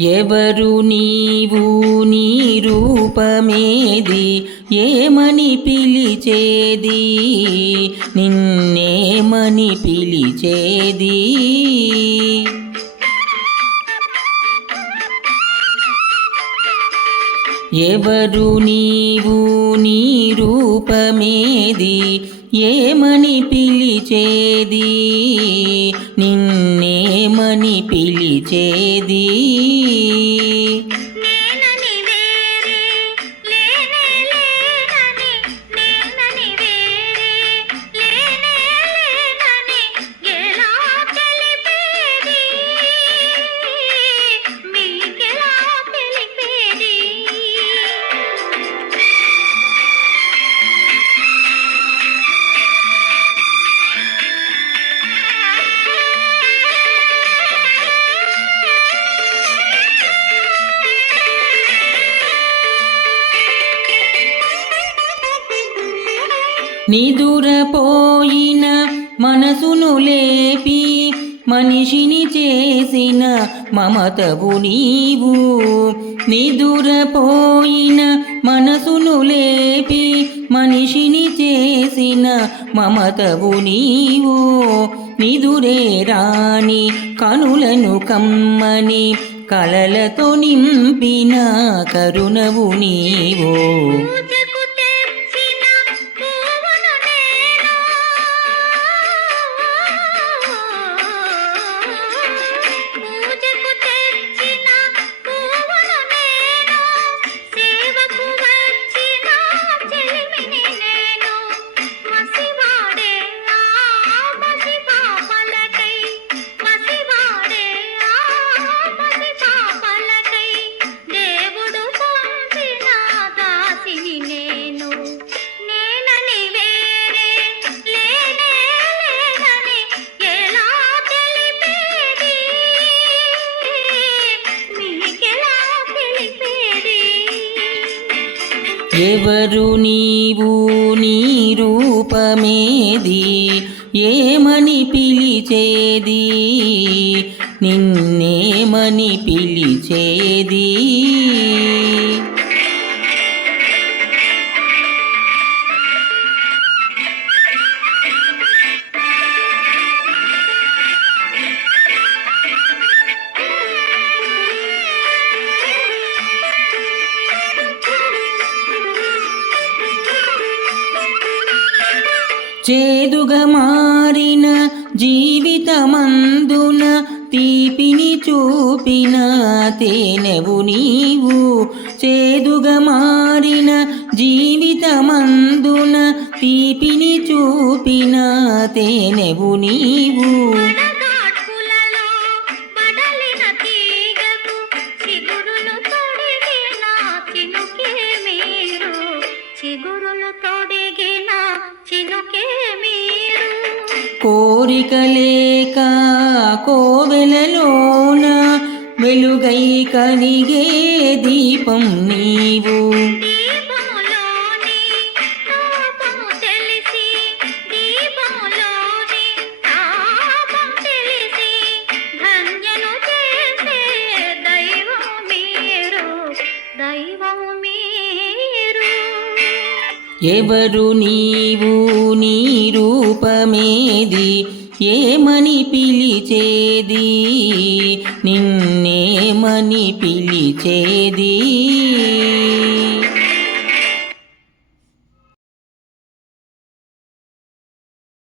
ఎవరు నీవు నీ రూపమేది ఏమని పిలిచేది నిన్నేమని పిలిచేది ఎవరు నీవు నీ రూపమేది ఏమని పిలిచేది నిన్నేమని పిలిచేది నిదురపోయిన మనసును లేపి మనిషిని చేసిన మమతవు నీవు నిదురపోయిన మనసును లేపి మనిషిని చేసిన మమతవు నీవు నిదురే రాని కనులను కమ్మని కలలతో నింపిన కరుణవు నీవు ఎవరు నీవు నీ రూపమేది ఏమని పిలిచేది నిన్నేమని పిలిచేది చేదుగా మారిన జీవితమందున తీపిని చూపిన తేనెవు నీవు చేదుగా మారిన జీవితమందున తీపిని చూపిన తేనెవు నీవు కోరిక లేక కోవెలలోన వెలుగై కనిగే దీపం నీవు ఎవరు నీవు నీ రూపమేది ఏమని పిలిచేది నిన్నేమని పిలిచేది